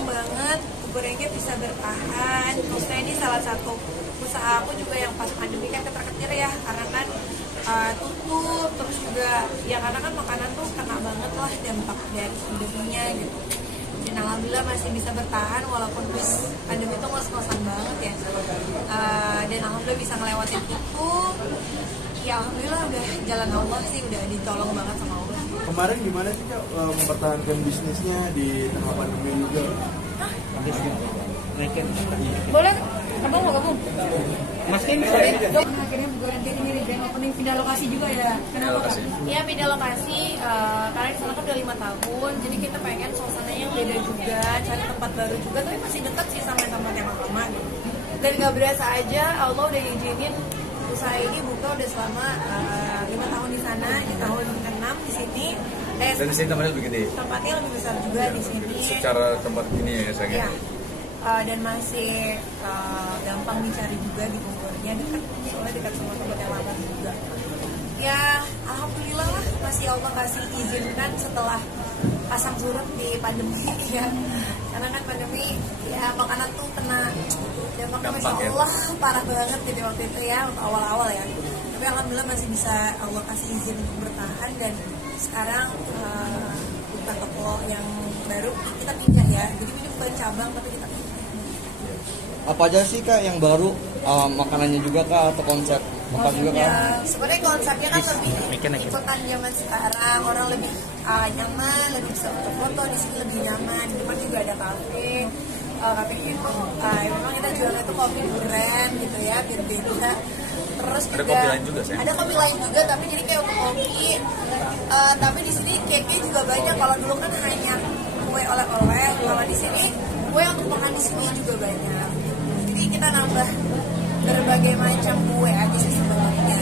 senang banget Buburengge bisa bertahan. Maksudnya ini salah satu usaha aku juga yang pas pandemi kan ketar-ketir ya, karena kan tutup, terus juga ya karena kan makanan tuh kena banget lah dampak dari pandeminya gitu. Dan alhamdulillah masih bisa bertahan walaupun pandemi itu ngos-ngosan banget ya. Dan alhamdulillah bisa ngelewatin itu. Ya alhamdulillah udah jalan Allah sih, udah ditolong banget sama Allah. Kemarin gimana sih Kak mempertahankan bisnisnya di tengah pandemi juga? Boleh, abang mau gabung? Mas Kim, Akhirnya Buburengge ini grand opening, pindah lokasi juga ya? Kenapa Kak? Iya pindah lokasi, karena di sana kan udah 5 tahun, jadi kita pengen suasananya yang beda juga, cari tempat baru juga, tapi masih dekat sih sama tempat yang lama gitu. Dan gak berasa aja Allah udah izinin usaha ini buka udah selama 5 tahun di sana, di tahun ke-6 di sini. Dan di sini tempatnya lebih gede. Tempatnya lebih besar juga di sini. Secara tempat ini ya sayang. Iya. Dan masih gampang dicari juga di Bogornya, dekat, soalnya dekat sama tempat yang lama juga. Ya alhamdulillah lah masih Allah kasih izinkan setelah pasang surut di pandemi ya. Karena kan pandemi ya makanan tuh kena dampaknya Masya Allah parah banget gitu waktu itu ya, untuk awal-awal ya. Tapi alhamdulillah masih bisa Allah kasih izin untuk bertahan, dan sekarang buka toko yang baru kita pindah ya. Jadi ini bukan cabang tapi kita pindah. apa aja sih Kak yang baru, makanannya juga Kak atau konsep apa juga Kak? Sebenarnya konsepnya kan lebih ikutan zaman sekarang, orang lebih nyaman, lebih bisa foto-foto di sini lebih nyaman. Di depan juga ada kafe. Kafe itu memang kita jualnya itu kopi duren gitu ya, biar beda. Terus ada juga kopi lain juga sih. Ada kopi lain juga, tapi jadi kayak untuk kopi. Tapi di sini keke juga banyak. Kalau dulu kan hanya kue oleh-oleh, kalau di sini kue untuk makan di sini juga banyak. Jadi kita nambah berbagai macam kue aja sih sebenarnya.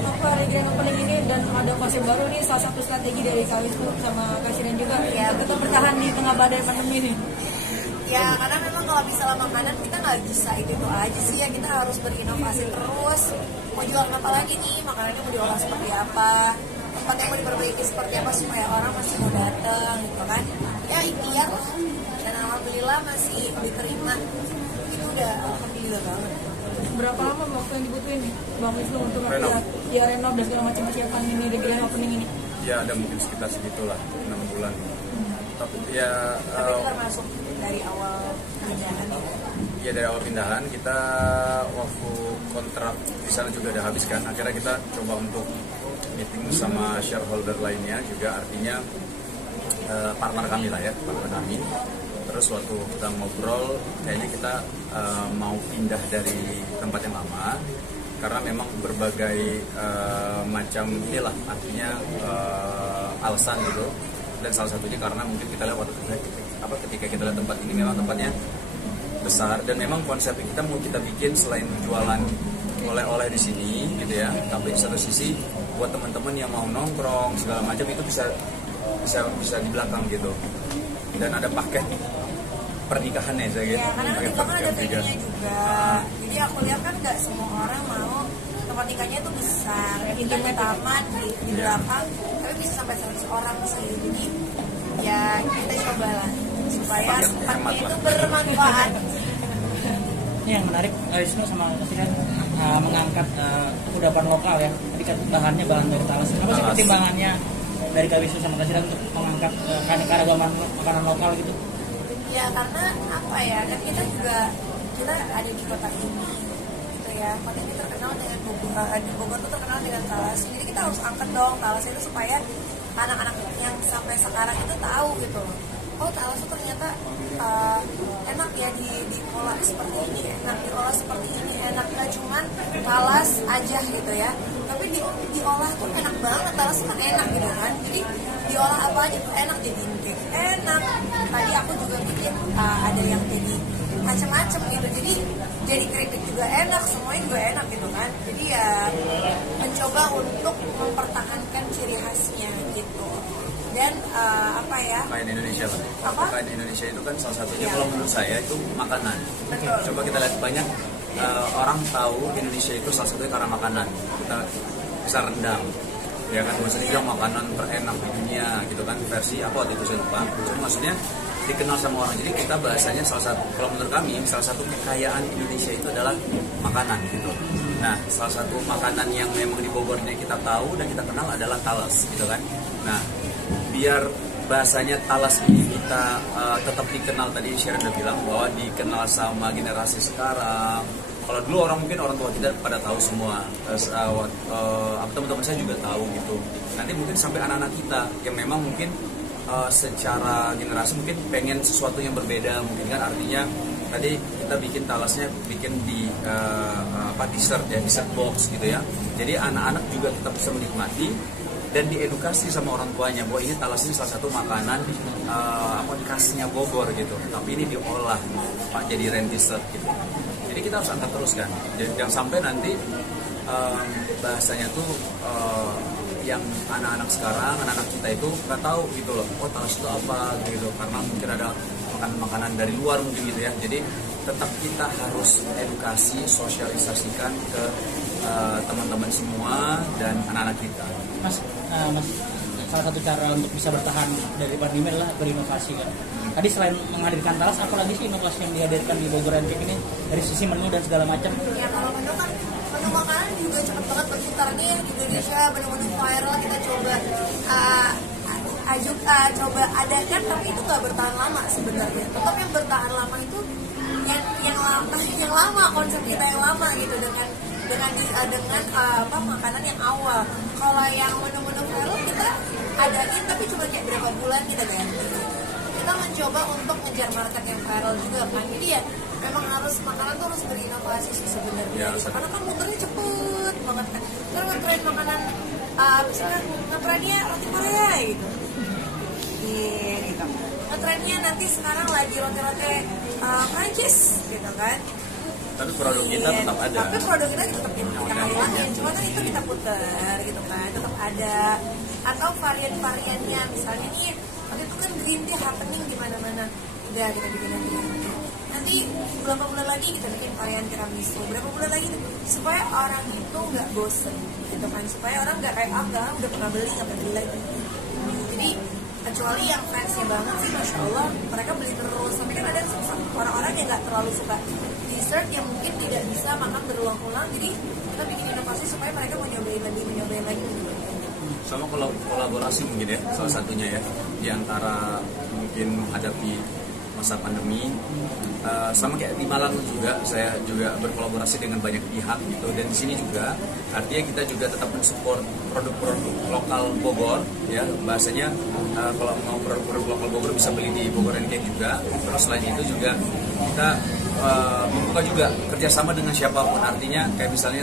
Apa grand opening ini dan ada konsep baru nih, salah satu strategi dari Kak Wisnu sama Kak Shiren juga ya, tetap bertahan di tengah badai pandemi ini. Ya karena memang kalau misalnya makanan kita nggak bisa itu aja sih ya, kita harus berinovasi terus. Mau jualan apa lagi nih, makanannya mau diolah seperti apa, tempatnya mau diperbaiki seperti apa supaya orang masih mau datang gitu kan. Ya ikhtiar lah, dan alhamdulillah masih diterima, itu udah alhamdulillah banget. Berapa lama waktu yang dibutuhin nih Bang Wisnu untuk ya renov dan segala macam persiapan ini di grand opening ini? Ya ada mungkin sekitar segitulah, 6 bulan. Tapi ya tapi termasuk dari awal pindahan ya dari awal pindahan kita waktu kontrak di sana juga udah habis kan, akhirnya kita coba untuk meeting sama shareholder lainnya juga, artinya partner kami lah ya, partner kami. Terus waktu kita ngobrol kayaknya kita mau pindah dari tempat yang lama karena memang berbagai macam inilah, artinya alasan gitu. Dan salah satunya karena mungkin kita lihat ketika kita lihat tempat ini memang tempatnya besar, dan memang konsep kita mau kita bikin selain jualan oleh-oleh di sini gitu ya, tapi di satu sisi buat teman-teman yang mau nongkrong segala macam itu bisa di belakang gitu. Dan ada paket pernikahannya saya gitu. Ya, karena kan kita kan ada venue-nya juga. Jadi aku lihat kan nggak semua orang mau tempat nikahnya itu besar, intinya taman di belakang, tapi bisa sampai 100 orang sih. Jadi ya kita cobalah supaya tempatnya itu bermanfaat. Ini yang menarik, Wisnu sama Kasiran mengangkat kudapan lokal ya. Tadi kan bahannya bahan dari talas. Apa sih pertimbangannya dari Kak Wisnu sama Kasiran untuk mengangkat keanekaragaman makanan lokal gitu? Ya karena apa ya, kan kita ada di kota ini gitu ya. Kota ini terkenal dengan Bogor tuh terkenal dengan talas. Jadi kita harus angkat dong talas itu supaya anak-anak yang sampai sekarang itu tahu gitu. Oh talas itu ternyata enak ya diolah seperti ini, enak diolah seperti ini, enak, nggak cuman talas aja gitu ya, tapi diolah tuh enak banget, talas kan enak gitu kan, jadi diolah apa aja tuh enak, jadi cake enak, tadi aku juga bikin ada yang jadi macam-macam gitu, jadi keripik juga enak, semuanya juga enak gitu kan, jadi ya mencoba untuk mempertahankan ciri khasnya gitu. Dan apa ya? Kekayaan Indonesia lah. Kekayaan Indonesia itu kan salah satunya kalau menurut saya itu makanan. Betul. Coba kita lihat banyak orang tahu Indonesia itu salah satunya karena makanan. Kita bisa rendang, ya kan maksudnya makanan terenak di dunia gitu kan, versi apa waktu itu saya lupa. Cuma maksudnya dikenal sama orang. Jadi kita bahasanya salah satu, kalau menurut kami salah satu kekayaan Indonesia itu adalah makanan gitu. Nah, salah satu makanan yang memang di Bogor ini kita tahu dan kita kenal adalah talas gitu kan. Nah, biar bahasanya talas ini kita tetap dikenal, tadi Sharon udah bilang bahwa dikenal sama generasi sekarang. Kalau dulu mungkin orang tua kita pada tahu semua, teman-teman saya juga tahu gitu. Nanti mungkin sampai anak-anak kita yang memang mungkin secara generasi mungkin pengen sesuatu yang berbeda, mungkin kan artinya tadi kita bikin talasnya bikin di dessert ya, dessert box gitu ya. Jadi anak-anak juga tetap bisa menikmati dan diedukasi sama orang tuanya bahwa ini talas ini salah satu makanan khasnya Bogor gitu. Tapi ini diolah Pak jadi rent dessert gitu. Jadi kita harus angkat terus kan. Jangan sampai nanti bahasanya tuh yang anak-anak sekarang, anak-anak kita itu nggak tahu gitu loh, oh talas itu apa gitu, karena mungkin ada makanan dari luar mungkin gitu ya. Jadi tetap kita harus edukasi, sosialisasikan ke teman-teman semua dan anak-anak kita. Mas, salah satu cara untuk bisa bertahan dari pandemi adalah berinovasi kan. Tadi selain menghadirkan talas, apa lagi sih inovasi yang dihadirkan di Bogor Cake ini dari sisi menu dan segala macam? Ya kalau menu kan menu makanan juga cepet banget berputarnya di Indonesia, menu-menu viral kita coba coba adakan, tapi itu nggak bertahan lama sebenarnya. Tetap yang bertahan lama itu yang lama, konsep kita yang lama gitu dengan makanan yang awal. Kalau yang menu-menu viral kita adain tapi cuma kayak berapa bulan kita ganti. Kita mencoba untuk ngejar market yang viral juga kan. Jadi ya memang harus makanan tuh harus berinovasi sih sebenarnya. Karena kan muternya cepet banget kan. Kita nge-tren makanan misalnya nge-trennya roti Korea gitu. Gitu. Nge-trennya nanti sekarang lagi roti-roti Prancis gitu kan. Tapi produk kita tetap ada. Tapi produk kita tetap kita hilangin. Cuma kan itu kita putar gitu kan, tetap ada. Atau varian-variannya misalnya nih, waktu itu kan green tea happening di mana-mana. Udah kita bikin lagi. Nanti beberapa bulan lagi kita bikin varian tiramisu. Berapa bulan lagi supaya orang itu nggak bosen gitu kan. Supaya orang nggak kayak udah pernah beli nggak beli lagi. Jadi kecuali yang fansnya banget sih, masya Allah mereka beli terus. Tapi kan ada orang-orang yang nggak terlalu suka dessert yang mungkin tidak bisa makan berulang-ulang, jadi kita bikin inovasi supaya mereka mau nyobain lagi. Sama kolaborasi mungkin ya, salah satunya ya, di antara mungkin menghadapi masa pandemi, sama kayak di Malang juga, saya juga berkolaborasi dengan banyak pihak gitu, dan di sini juga artinya kita juga tetap mensupport produk-produk lokal Bogor ya, bahasanya kalau mau produk-produk lokal Bogor bisa beli di Bogor Cake juga. Terus selain itu juga kita membuka juga kerjasama dengan siapapun, artinya kayak misalnya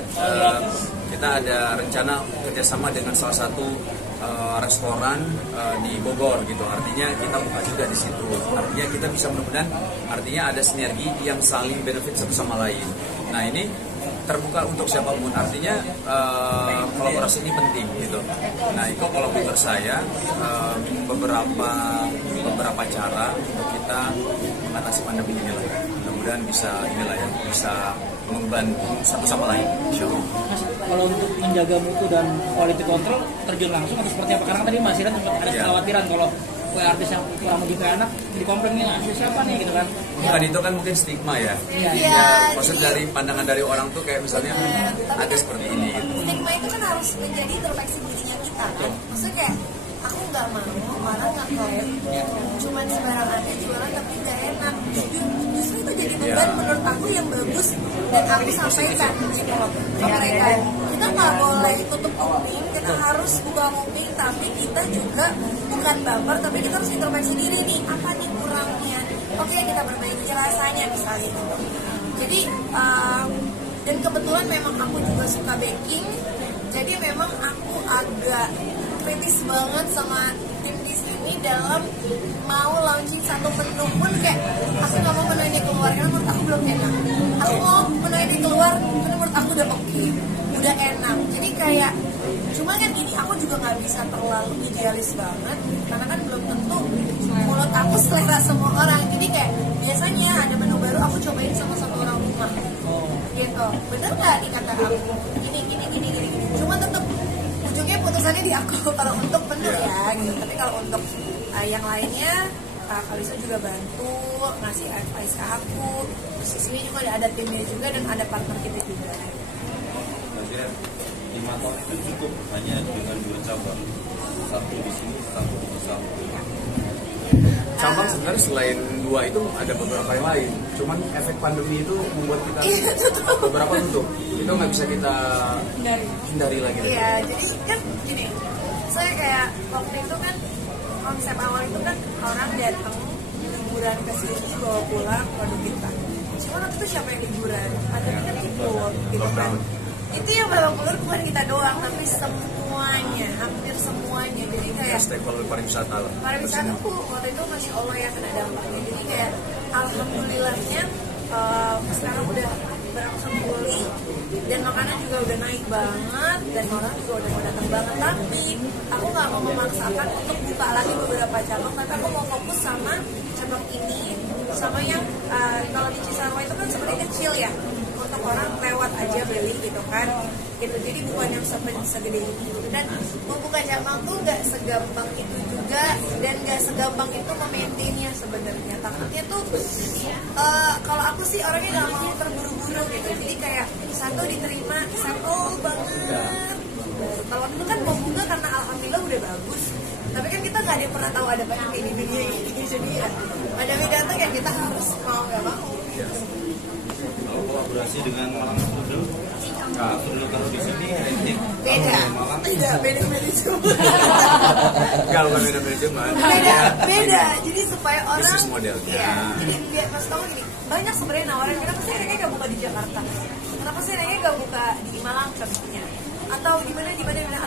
kita ada rencana kerjasama dengan salah satu restoran di Bogor gitu, artinya kita buka juga di situ, artinya kita bisa mudah-mudahan artinya ada sinergi yang saling benefit satu sama lain. Nah ini terbuka untuk siapapun, artinya kolaborasi ini penting gitu. Nah itu kalau menurut saya beberapa cara untuk kita mengatasi pandemi ini lah. Mudah-mudahan bisa membantu satu sama lain. Insyaallah. Mas, kalau untuk menjaga mutu dan quality control terjun langsung atau seperti apa? Karena tadi Mas Iran sempat ada kekhawatiran kalau artis yang kurang begitu enak jadi komplain nih artis siapa nih gitu kan. Bukan itu kan mungkin stigma ya. Iya. Maksud dari pandangan dari orang tuh kayak misalnya ada seperti ini gitu. Stigma itu kan harus menjadi introspeksi dirinya kita kan. Maksudnya kayak aku nggak mau orang ngeklaim cuman sembarang aja jualan tapi nggak enak. Justru itu jadi beban menurut aku yang bagus dan aku sampaikan gitu loh ke mereka. Kita nggak boleh tutup kuping, kita harus buka kuping, tapi kita juga bukan baper, tapi kita harus introspeksi diri nih, apa nih kurangnya. Oke, kita perbaiki rasanya misalnya gitu. Jadi dan kebetulan memang aku juga suka baking, jadi memang aku agak kritis banget sama tim di sini dalam mau launching satu menu pun kayak aku nggak mau menu ini keluar karena menurut aku belum enak. Aku mau menu ini keluar karena menurut aku udah oke, udah enak. Jadi kayak cuma kan gini, aku juga nggak bisa terlalu idealis banget karena kan belum tentu mulut aku selera semua orang. Jadi kayak biasanya ada menu baru aku cobain sama satu orang rumah gitu. Bener nggak nih kata aku gini. Cuma tetap ujungnya putusannya di aku kalau untuk menu ya gitu. Tapi kalau untuk yang lainnya Kalisa juga bantu ngasih advice ke aku. Terus di sini juga ada timnya juga dan ada partner kita juga. Kira 5 tahun itu cukup hanya dengan 2 cabang, satu di sini, satu di sana. Cabang sebenarnya selain 2 itu ada beberapa yang lain. Cuman efek pandemi itu membuat kita beberapa tutup. Itu nggak bisa kita hindari lagi. Iya, jadi kan gini, saya kayak waktu itu kan konsep awal itu kan orang datang liburan ke sini bawa pulang produk kita. Cuma waktu itu siapa yang liburan? Pandemi kan ikut, gitu kan. Itu yang bawa pulang bukan kita doang, tapi semuanya, hampir semuanya. Jadi kayak stakeholder pariwisata lah. Pariwisata tuh waktu itu masya Allah ya kena dampaknya. Jadi kayak alhamdulillahnya sekarang udah berangsur pulih dan makanan juga udah naik banget dan orang juga udah mau datang banget. Tapi aku nggak mau memaksakan untuk buka lagi beberapa cabang, tapi aku mau fokus sama cabang ini, sama yang kalau di Cisarua itu kan sebenarnya kecil ya, untuk orang lewat aja beli gitu kan, gitu. Jadi bukan yang segede ini gitu. Dan membuka cabang tuh nggak segampang itu juga dan nggak segampang itu memaintainnya sebenarnya. Takutnya tuh kalau aku sih orangnya nggak mau terburu-buru gitu. Jadi kayak satu diterima sample banget. Kalau itu kan mau buka karena alhamdulillah udah bagus. Tapi kan kita nggak ada pernah tahu ada pandemi di dunia ini. Jadi ya pandemi datang ya kita harus mau nggak mau. Kalau kolaborasi dengan Malang Strudel, Strudel kalau di sini renting. Beda, tidak beda cuma. Kalau beda cuma. Beda. Jadi supaya orang. Bisnis modelnya. Ya, jadi biar mas tahu gini, banyak sebenarnya nawarin. Kenapa sih Rene nggak buka di Jakarta? Kenapa sih Rene nggak buka di Malang contohnya? Atau di mana?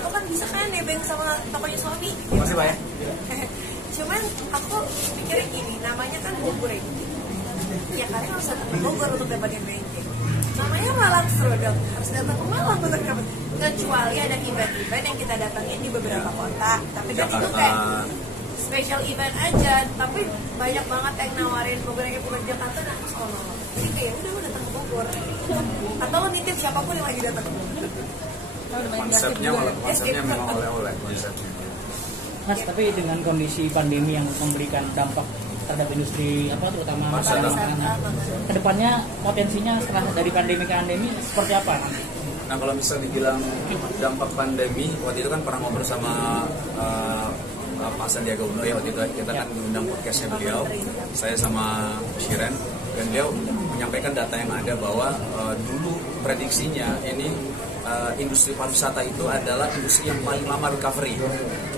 Atau kan bisa kan nebeng sama tokonya suami? Masih Pak ya? Cuman aku mikirnya gini, namanya kan Bogor ya kalian harus datang ke Bogor untuk dapatin ranking. Namanya Malang Strudel, harus datang ke Malang untuk dapat. Kecuali ada event-event yang kita datangin di beberapa kota, tapi kan itu kayak special event aja. Tapi banyak banget yang nawarin Bogor yang bukan Jakarta dan aku selalu nolak. Jadi kayak udah datang ke Bogor. Atau lo nitip siapapun yang lagi datang ke Bogor. Konsepnya memang oleh-oleh konsepnya. Mas, tapi dengan kondisi pandemi yang memberikan dampak terhadap industri terutama makanan, kedepannya potensinya setelah dari pandemi ke endemi seperti apa? Nah kalau misal dibilang dampak pandemi, waktu itu kan pernah ngobrol sama Pak Sandiaga Uno ya, waktu itu kita kan mengundang podcastnya beliau, saya sama Shiren, dan beliau menyampaikan data yang ada bahwa dulu prediksinya ini industri pariwisata itu adalah industri yang paling lama recovery.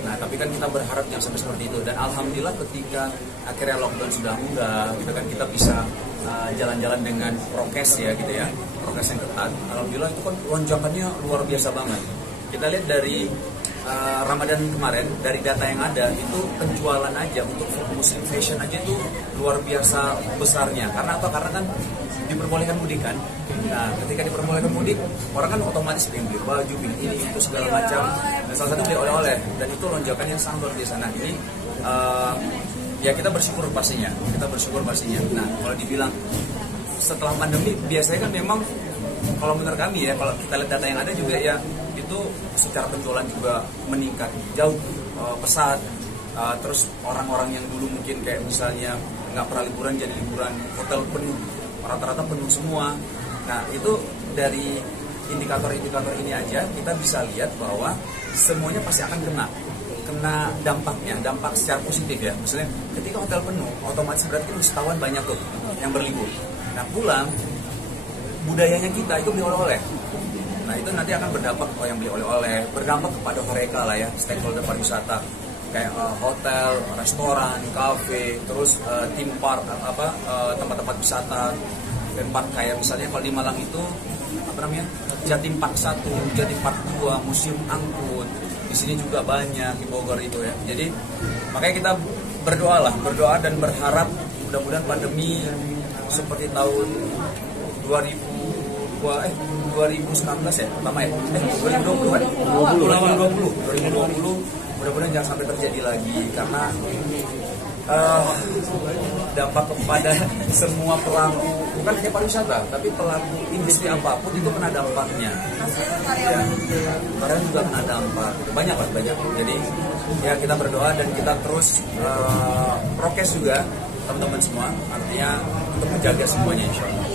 Nah, tapi kan kita berharap jangan sampai seperti itu. Dan alhamdulillah ketika akhirnya lockdown sudah mudah, gitu kan kita bisa jalan-jalan dengan prokes ya gitu ya, prokes yang ketat. Alhamdulillah itu kan lonjakannya luar biasa banget. Kita lihat dari Ramadan kemarin, dari data yang ada itu penjualan aja untuk muslim fashion aja itu luar biasa besarnya. Karena apa? Karena kan diperbolehkan mudik kan. Nah, ketika diperbolehkan mudik, orang kan otomatis pengen beli baju, beli ini itu segala macam. Dan salah satu beli oleh-oleh, dan itu lonjakan yang sangat luar biasa. Nah, ini ya kita bersyukur pastinya. Nah, kalau dibilang setelah pandemi, biasanya kan memang kalau menurut kami ya, kalau kita lihat data yang ada juga ya, itu secara penjualan juga meningkat jauh pesat. Terus orang-orang yang dulu mungkin kayak misalnya nggak pernah liburan jadi liburan, hotel penuh, rata-rata penuh semua. Nah itu dari indikator-indikator ini aja kita bisa lihat bahwa semuanya pasti akan kena dampaknya, dampak secara positif ya. Misalnya ketika hotel penuh, otomatis berarti wisatawan banyak tuh yang berlibur. Nah pulang, budayanya kita itu beli oleh-oleh. Nah itu nanti akan berdampak yang beli oleh-oleh, berdampak kepada mereka lah ya, stakeholder pariwisata. Kayak hotel, restoran, kafe, terus theme park, tempat-tempat wisata, dan park kayak misalnya kalau di Malang itu Jatim Park 1, Jatim Park 2, Museum Angkut. Di sini juga banyak di Bogor itu ya. Jadi makanya kita berdoa dan berharap mudah-mudahan pandemi seperti tahun 2019 ya, pertama ya. 2020 kan? 2020 mudah-mudahan jangan sampai terjadi lagi, karena dampak kepada semua pelaku, bukan hanya pariwisata, tapi pelaku industri apapun itu kena dampaknya. Maksudnya karyawan Karena juga kena dampak, banyak lah, banyak. Jadi ya kita berdoa dan kita terus prokes juga teman-teman semua, artinya untuk menjaga semuanya insya Allah.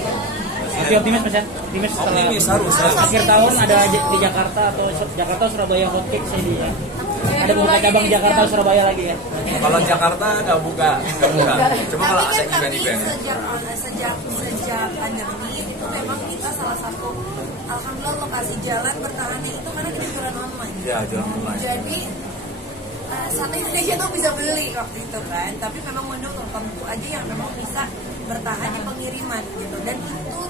Tapi optimis Mas ya? Optimis setelah Optimis harus. akhir tahun ada di Jakarta atau Jakarta Surabaya hotcake saya di ada buka cabang Jakarta Surabaya lagi ya? Kalau Jakarta nggak buka. Cuma kalau ada tapi kan event-event ya. sejak pandemi itu memang kita salah satu alhamdulillah lokasi jalan bertahannya itu karena kita jualan online. Ya, jualan online. Jadi satu Indonesia tuh bisa beli waktu itu kan, tapi memang mendukung tertentu aja yang memang bisa bertahan di pengiriman gitu, dan itu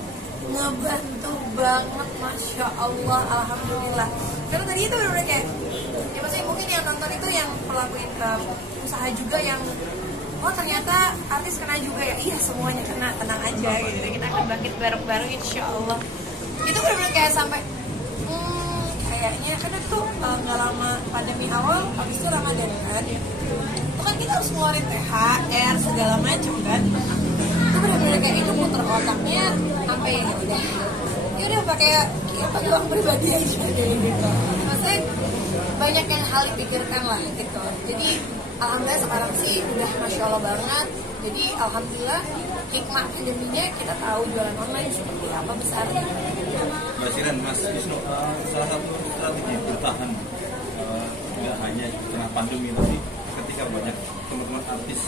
ngebantu banget, masya Allah, alhamdulillah. Karena tadi itu udah kayak, ya maksudnya mungkin yang nonton itu yang pelaku usaha juga yang, oh ternyata artis kena juga ya, iya semuanya kena, tenang aja gitu. Kita akan bangkit bareng-bareng insya Allah. Itu benar-benar kayak sampai kayaknya kan itu nggak lama pandemi awal, habis itu Ramadan kan, itu kan kita harus ngeluarin THR segala macam kan, itu benar-benar kayak itu muter otaknya sampai ya udah pakai uang pribadi aja kayak gitu. Maksudnya banyak yang hal dipikirkan lah gitu. Jadi alhamdulillah sekarang sih udah masya Allah banget. Jadi alhamdulillah hikmah pandeminya kita tahu jualan online seperti apa besarnya. Mbak Shiren, Mas Wisnu, salah satu strategi bertahan tidak hanya tengah pandemi, tapi ketika banyak teman-teman artis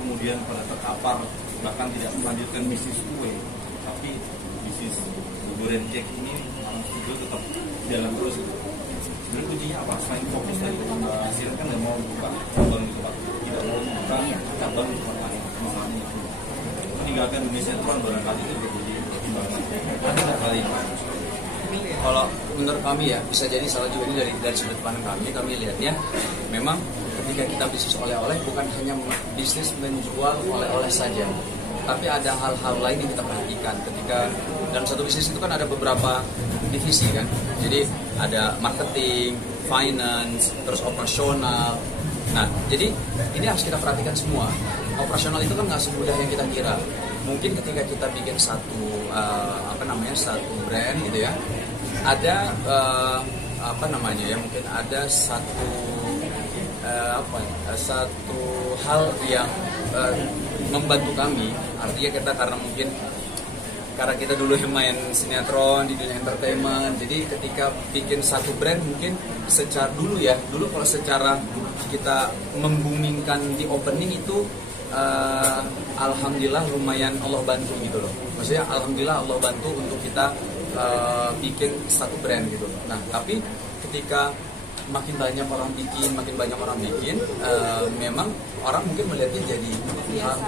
kemudian pada terkapar bahkan tidak melanjutkan bisnis kue, tapi bisnis goreng cake ini itu tetap jalan terus. Sebenarnya kuncinya apa? Selain fokus tadi, Mbak Shiren kan nggak mau buka cabang di tempat, tidak mau buka cabang di tempat lain, misalnya meninggalkan dunia sinetron barangkali itu jadi pertimbangan. Ada nggak kali ini? Kalau menurut kami ya, bisa jadi salah juga ini dari sudut pandang kami lihatnya memang ketika kita bisnis oleh-oleh bukan hanya bisnis menjual oleh-oleh saja, tapi ada hal-hal lain yang kita perhatikan. Ketika dalam satu bisnis itu kan ada beberapa divisi kan, jadi ada marketing, finance, terus operasional. Nah, jadi ini harus kita perhatikan semua. Operasional itu kan nggak semudah yang kita kira. Mungkin ketika kita bikin satu satu brand gitu ya, ada mungkin ada satu satu hal yang membantu kami. Artinya kita karena kita dulu yang main sinetron di dunia entertainment, jadi ketika bikin satu brand mungkin dulu kalau secara kita membumingkan di opening itu alhamdulillah lumayan Allah bantu gitu loh. Maksudnya alhamdulillah Allah bantu untuk kita bikin satu brand gitu. Nah, tapi ketika makin banyak orang bikin, memang orang mungkin melihatnya jadi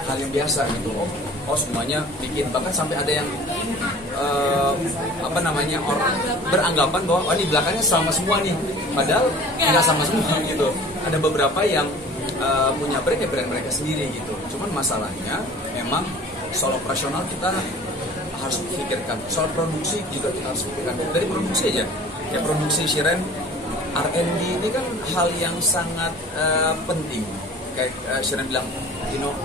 hal yang biasa gitu. Oh semuanya bikin, bahkan sampai ada yang orang beranggapan bahwa oh di belakangnya sama semua nih, padahal nggak sama semua gitu. Ada beberapa yang punya brand mereka sendiri gitu. Cuman masalahnya memang soal operasional kita harus pikirkan, soal produksi juga kita harus pikirkan. Dari produksi aja, ya produksi Shiren R&D ini kan hal yang sangat penting. Kayak Shiren bilang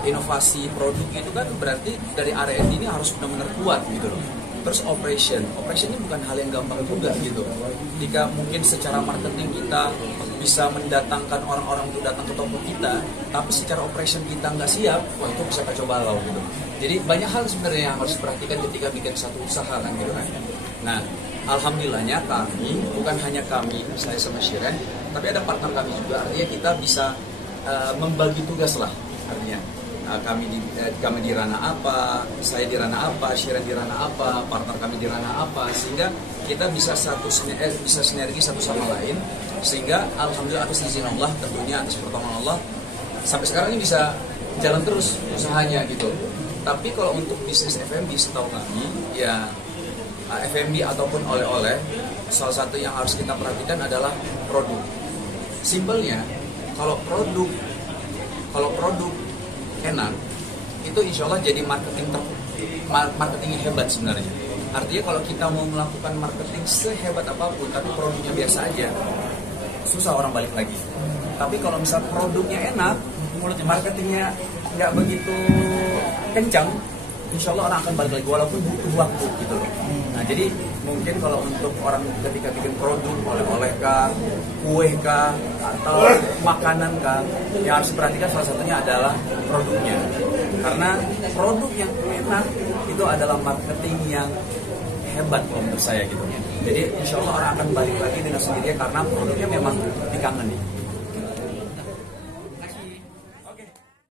inovasi produk itu kan berarti dari R&D ini harus benar-benar kuat gitu loh. Terus operation ini bukan hal yang gampang juga gitu. Jika mungkin secara marketing kita bisa mendatangkan orang-orang untuk datang ke toko kita, tapi secara operation kita nggak siap, wah itu bisa kacau balau gitu. Jadi banyak hal sebenarnya yang harus diperhatikan ketika bikin satu usaha kan gitu kan. Nah, alhamdulillahnya kami, bukan hanya kami, saya sama Shiren, tapi ada partner kami juga. Artinya kita bisa membagi tugas lah. Artinya kami di ranah apa, saya di ranah apa, Shiren di ranah apa, partner kami di ranah apa, sehingga kita bisa bisa sinergi satu sama lain, sehingga alhamdulillah atas izin Allah, tentunya atas pertolongan Allah, sampai sekarang ini bisa jalan terus usahanya gitu. Tapi kalau untuk bisnis F&B setahu kami, ya F&B ataupun oleh-oleh, salah satu yang harus kita perhatikan adalah produk. Simpelnya, kalau produk enak, itu insya Allah jadi marketing yang hebat sebenarnya. Artinya kalau kita mau melakukan marketing sehebat apapun, tapi produknya biasa aja, susah orang balik lagi. Tapi kalau misal produknya enak, marketingnya nggak begitu kencang, insya Allah orang akan balik lagi walaupun butuh waktu gitu loh. Nah jadi mungkin kalau untuk orang ketika bikin produk, oleh-oleh kah, kue kah, atau makanan kah, yang harus diperhatikan salah satunya adalah produknya. Karena produk yang enak itu adalah marketing yang hebat kalau menurut saya gitu. Jadi insya Allah orang akan balik lagi dengan sendirinya karena produknya memang dikangeni.